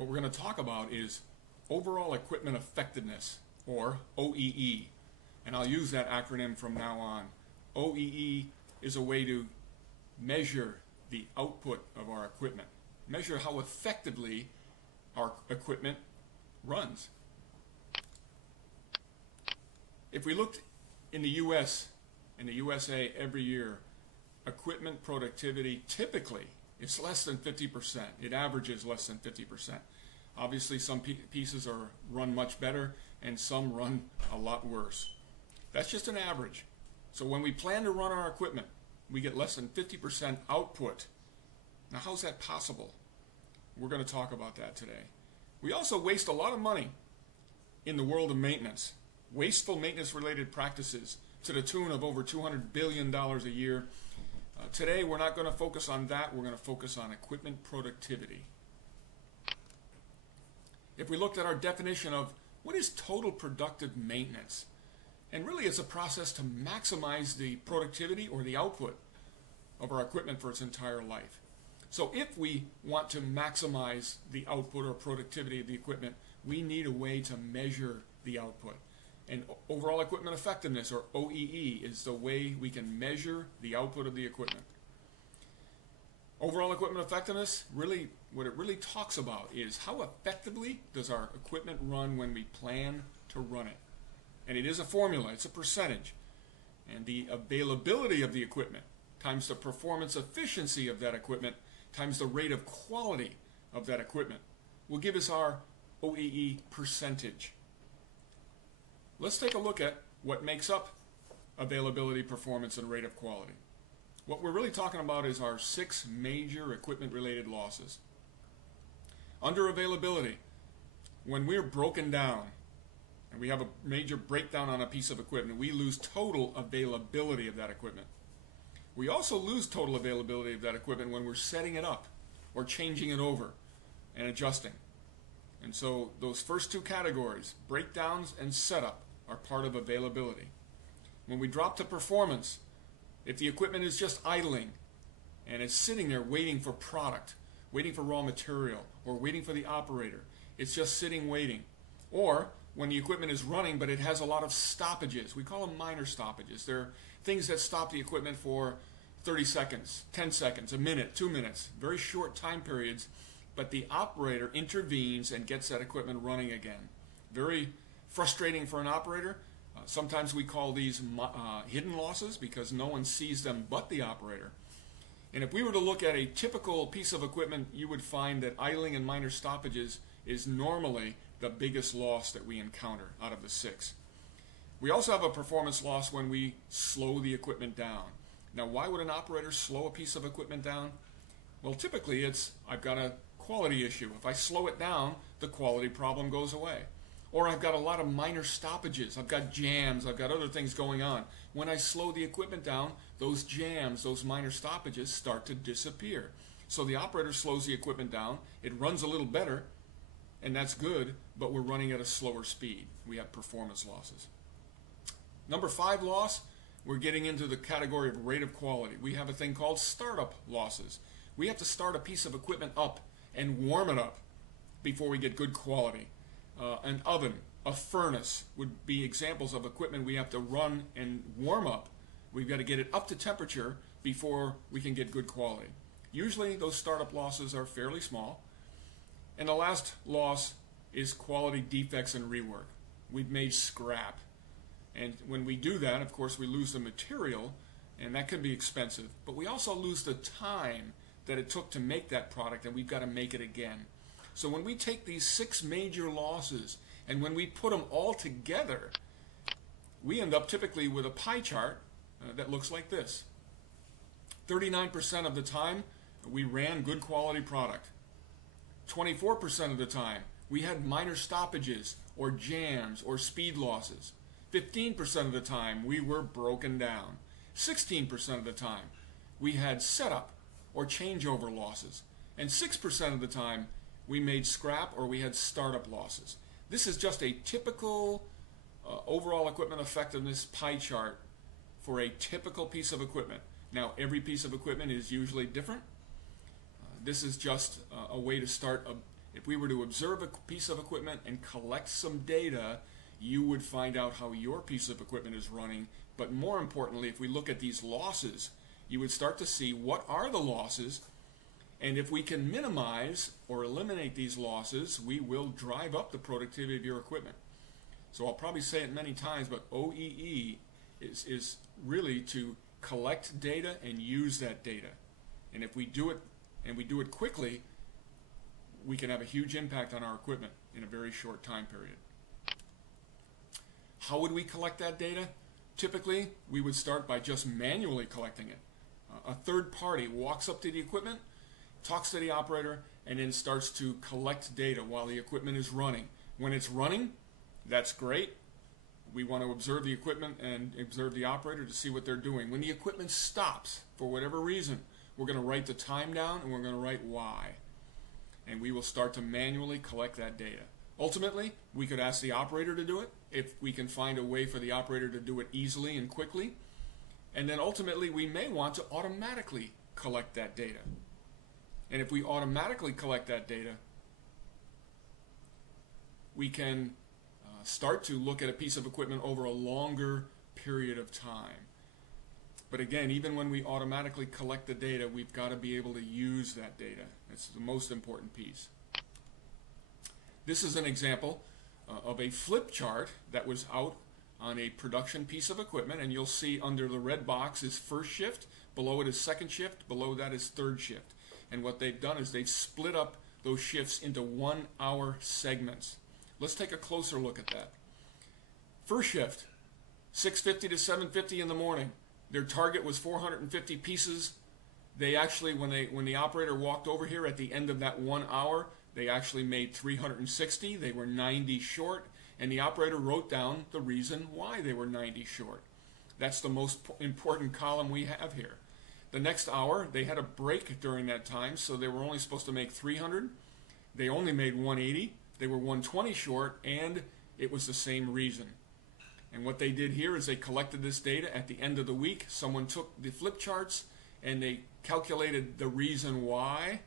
what we're going to talk about is overall equipment effectiveness, or OEE. And I'll use that acronym from now on. OEE is a way to measure the output of our equipment, measure how effectively our equipment runs. If we looked in the US, in the USA every year, equipment productivity typically is less than 50%. It averages less than 50%. Obviously some pieces are run much better and some run a lot worse. That's just an average. So when we plan to run our equipment, we get less than 50% output. Now how's that possible? We're going to talk about that today. We also waste a lot of money in the world of maintenance. Wasteful maintenance related practices to the tune of over $200 billion a year. Today we're not going to focus on that, we're going to focus on equipment productivity. If we looked at our definition of what is total productive maintenance, and really it's a process to maximize the productivity or the output of our equipment for its entire life. So if we want to maximize the output or productivity of the equipment, we need a way to measure the output. And overall equipment effectiveness, or OEE, is the way we can measure the output of the equipment. Overall equipment effectiveness, really, what it really talks about is how effectively does our equipment run when we plan to run it. And it is a formula, it's a percentage. And the availability of the equipment times the performance efficiency of that equipment times the rate of quality of that equipment will give us our OEE percentage. Let's take a look at what makes up availability, performance, and rate of quality. What we're really talking about is our 6 major equipment-related losses. Under availability, when we're broken down and we have a major breakdown on a piece of equipment, we lose total availability of that equipment. We also lose total availability of that equipment when we're setting it up or changing it over and adjusting. And so those first 2 categories, breakdowns and setup, are part of availability. When we drop to performance, if the equipment is just idling and it's sitting there waiting for product, waiting for raw material, or waiting for the operator, it's just sitting waiting. Or when the equipment is running but it has a lot of stoppages, we call them minor stoppages. They're things that stop the equipment for 30 seconds, 10 seconds, a minute, 2 minutes, very short time periods, but the operator intervenes and gets that equipment running again. Very frustrating for an operator. Sometimes we call these hidden losses because no one sees them but the operator. And if we were to look at a typical piece of equipment, you would find that idling and minor stoppages is normally the biggest loss that we encounter out of the 6. We also have a performance loss when we slow the equipment down. Now, why would an operator slow a piece of equipment down? Well, typically it's, I've got a quality issue. If I slow it down, the quality problem goes away. Or I've got a lot of minor stoppages. I've got jams. I've got other things going on. When I slow the equipment down, those jams, those minor stoppages start to disappear. So the operator slows the equipment down. It runs a little better, and that's good, but we're running at a slower speed. We have performance losses. Number 5 loss, we're getting into the category of rate of quality. We have a thing called startup losses. We have to start a piece of equipment up and warm it up before we get good quality. An oven, a furnace would be examples of equipment we have to run and warm up. We've got to get it up to temperature before we can get good quality. Usually those startup losses are fairly small. And the last loss is quality defects and rework. We've made scrap. And when we do that, of course, we lose the material, and that can be expensive. But we also lose the time that it took to make that product, and we've got to make it again. So when we take these 6 major losses and when we put them all together, we end up typically with a pie chart that looks like this. 39% of the time we ran good quality product. 24% of the time we had minor stoppages or jams or speed losses. 15% of the time we were broken down. 16% of the time we had setup or changeover losses. And 6% of the time we made scrap or we had startup losses. This is just a typical overall equipment effectiveness pie chart for a typical piece of equipment. Now, every piece of equipment is usually different. This is just a way to start If we were to observe a piece of equipment and collect some data, you would find out how your piece of equipment is running. But more importantly, if we look at these losses, you would start to see what are the losses, and if we can minimize or eliminate these losses, we will drive up the productivity of your equipment. So I'll probably say it many times, but OEE is really to collect data and use that data. And if we do it, and we do it quickly, we can have a huge impact on our equipment in a very short time period. How would we collect that data? Typically, we would start by just manually collecting it. A third party walks up to the equipment, talks to the operator, and then starts to collect data while the equipment is running. When it's running, that's great. We want to observe the equipment and observe the operator to see what they're doing. When the equipment stops, for whatever reason, we're going to write the time down and we're going to write why. And we will start to manually collect that data. Ultimately, we could ask the operator to do it if we can find a way for the operator to do it easily and quickly. And then ultimately, we may want to automatically collect that data. And if we automatically collect that data, we can start to look at a piece of equipment over a longer period of time. But again, even when we automatically collect the data, we've got to be able to use that data. That's the most important piece. This is an example of a flip chart that was out on a production piece of equipment, and you'll see under the red box is first shift, below it is second shift, below that is third shift. And what they've done is they've split up those shifts into 1 hour segments. Let's take a closer look at that. First shift, 6:50 to 7:50 in the morning. Their target was 450 pieces. They actually, when the operator walked over here at the end of that 1 hour, they actually made 360. They were 90 short, and the operator wrote down the reason why they were 90 short. That's the most important column we have here. The next hour, they had a break during that time, so they were only supposed to make 300. They only made 180. They were 120 short, and it was the same reason. And what they did here is they collected this data at the end of the week. Someone took the flip charts and they calculated the reason why.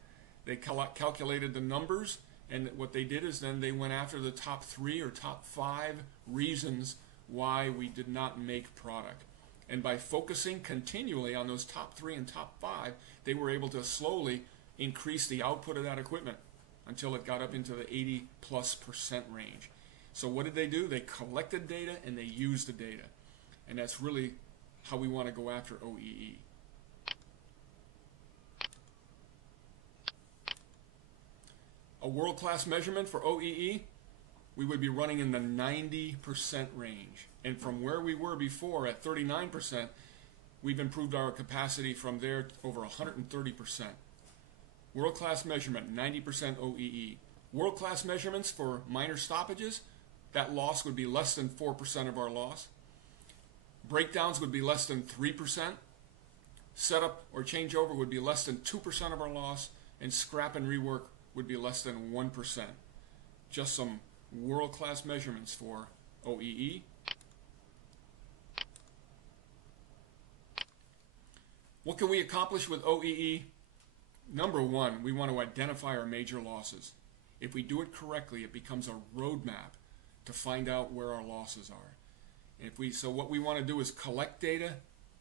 They calculated the numbers, and what they did is then they went after the top 3 or top 5 reasons why we did not make product. And by focusing continually on those top 3 and top 5, they were able to slowly increase the output of that equipment until it got up into the 80+% range. So what did they do? They collected data and they used the data. And that's really how we want to go after OEE. A world-class measurement for OEE, we would be running in the 90% range. And from where we were before at 39%, we've improved our capacity from there to over 130%. World-class measurement, 90% OEE. World-class measurements for minor stoppages, that loss would be less than 4% of our loss. Breakdowns would be less than 3%. Setup or changeover would be less than 2% of our loss. And scrap and rework would be less than 1%. Just some world-class measurements for OEE. What can we accomplish with OEE? Number one, we want to identify our major losses. If we do it correctly, it becomes a roadmap to find out where our losses are. So what we want to do is collect data,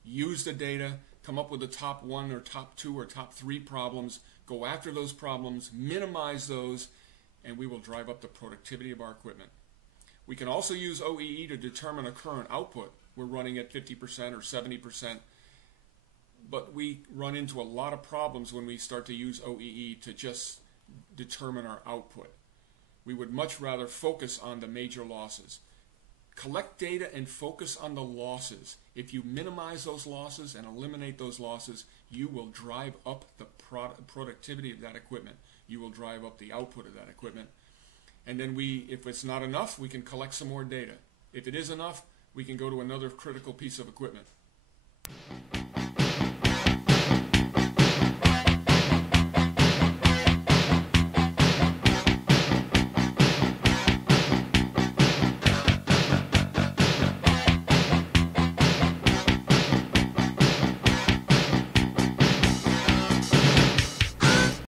use the data, come up with the top 1 or top 2 or top 3 problems, go after those problems, minimize those, and we will drive up the productivity of our equipment. We can also use OEE to determine a current output. We're running at 50% or 70%, but we run into a lot of problems when we start to use OEE to just determine our output. We would much rather focus on the major losses. Collect data and focus on the losses. If you minimize those losses and eliminate those losses, you will drive up the productivity of that equipment. You will drive up the output of that equipment. And then if it's not enough, we can collect some more data. If it is enough, we can go to another critical piece of equipment.